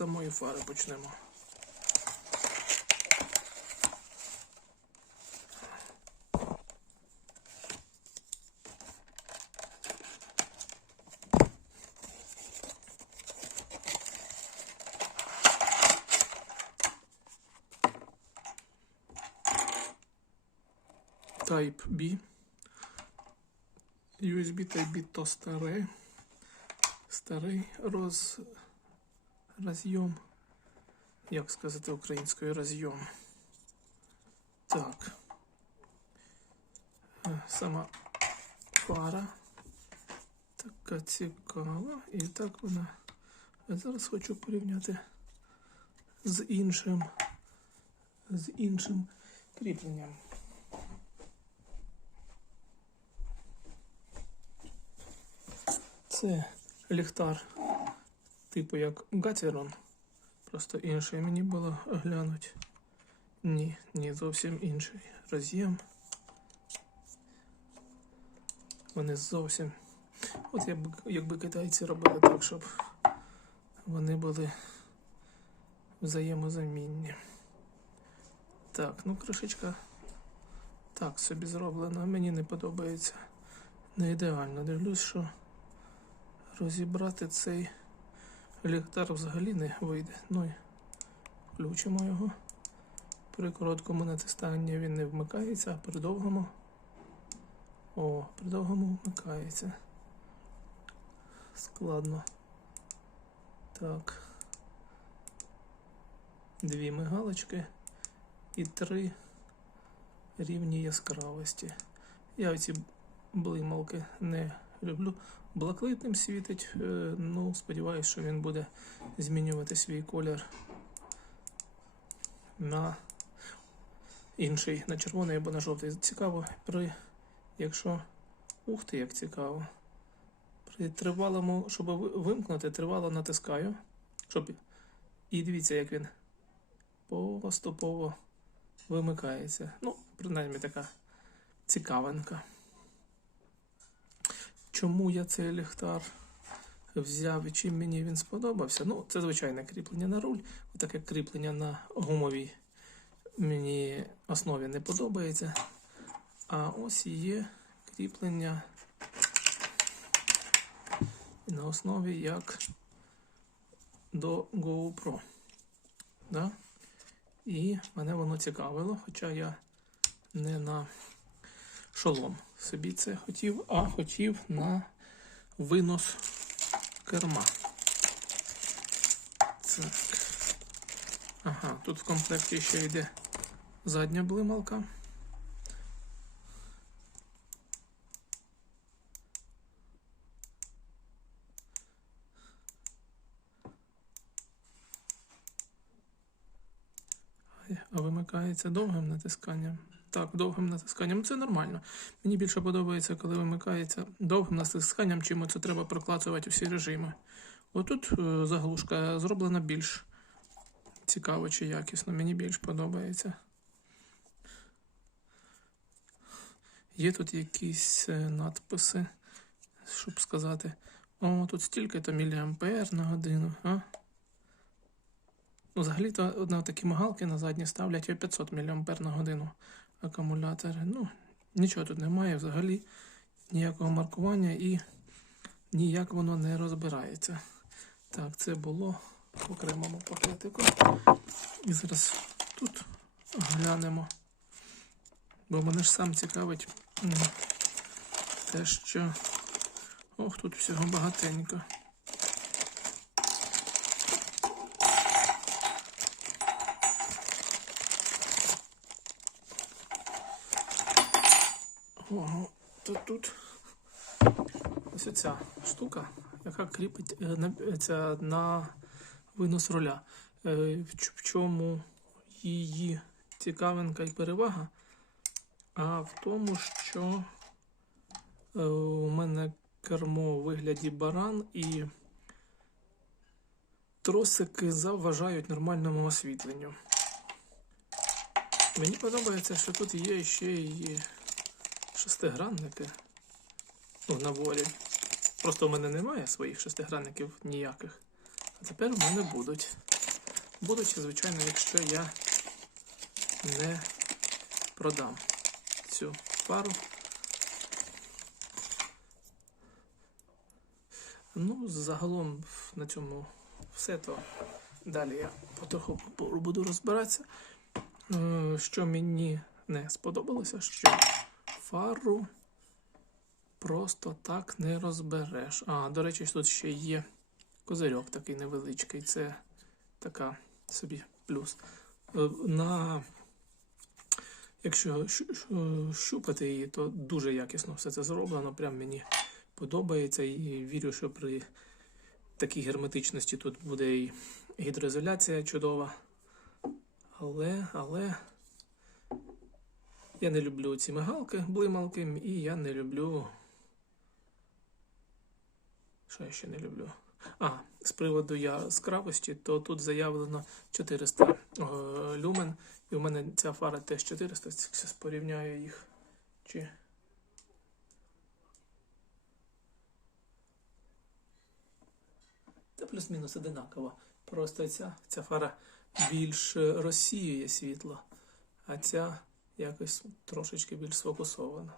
самої фари почнемо. Type B. USB Type B то старе. Старий роз... розйом. Як сказати українською розйом. Так. Е, Сама фара. Така цікава. І так вона. А зараз хочу порівняти з іншим. З іншим кріпленням. Це ліхтар, типу як Гатерон. Просто інший мені було глянути. Ні, ні, зовсім інший роз'єм. Вони зовсім. От якби, якби китайці робили так, щоб вони були взаємозамінні. Так, ну кришечка так собі зроблена. Мені не подобається. Не ідеально. Дивлюсь, що розібрати цей ліхтар взагалі не вийде. Ну і включимо його. При короткому натисканні він не вмикається, а при довгому. О, при довгому вмикається. Складно. Так. Дві мигалочки і три рівні яскравості. Я оці блималки не люблю. Блакитним світить. е, Ну, сподіваюся, що він буде змінювати свій колір на інший, на червоний або на жовтий. Цікаво, при якщо. Ух ти, як цікаво. При тривалому, щоб вимкнути, тривало натискаю. Щоб... І дивіться, як він поступово вимикається. Ну, принаймні така цікавинка. Чому я цей ліхтар взяв і чим мені він сподобався? Ну, це звичайне кріплення на руль. Таке кріплення на гумовій мені основі не подобається. А ось є кріплення на основі як до GoPro. Да? І мене воно цікавило, хоча я не на шолом собі це хотів, а хотів на винос керма. Так. Ага, тут в комплекті ще йде задня блималка. А вимикається довгим натисканням. Так, довгим натисканням. Це нормально. Мені більше подобається, коли вимикається довгим натисканням, чим це треба проклацувати всі режими. Отут е, заглушка зроблена більш цікаво чи якісно. Мені більш подобається. Є тут якісь е, надписи, щоб сказати. О, тут стільки-то міліампер на годину, а? Ну, взагалі-то на такі мигалки на задні ставлять 500 мА на годину акумулятори. Ну, нічого тут немає взагалі, ніякого маркування і ніяк воно не розбирається. Так, це було в окремому пакетику. І зараз тут глянемо. Бо мене ж сам цікавить те, що. Ох, тут всього багатенько. Ого, то тут ось ця штука, яка кріпить е, на, ця, на винос руля. Е, В, чому її цікавинка і перевага? А в тому, що е, у мене кермо у вигляді баран і тросики заважають нормальному освітленню. Мені подобається, що тут є ще і шестигранники ну, в наборі. Просто у мене немає своїх шестигранників ніяких. А тепер у мене будуть. будучи, звичайно, якщо я не продам цю пару. Ну, загалом на цьому все то. Далі я потроху буду розбиратися. Що мені не сподобалося, що фару просто так не розбереш. А, до речі, тут ще є козирьок такий невеличкий. Це така собі плюс. Е, На Якщо щупати її, то дуже якісно все це зроблено. Прям мені подобається і вірю, що при такій герметичності тут буде і гідроізоляція чудова. Але, але я не люблю ці мигалки, блималки, і я не люблю. Що я ще не люблю? А, з приводу яскравості, то тут заявлено 400 е, люмен, і у мене ця фара теж 400, зараз порівняю їх. Чи... Та плюс-мінус одинаково. Просто ця, ця фара більш е, розсіює світло, а ця якось трошечки більш сфокусовано.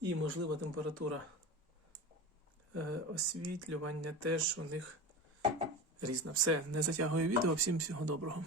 І, можливо, температура е, освітлювання теж у них різна. Все, не затягую відео. Всім всього доброго.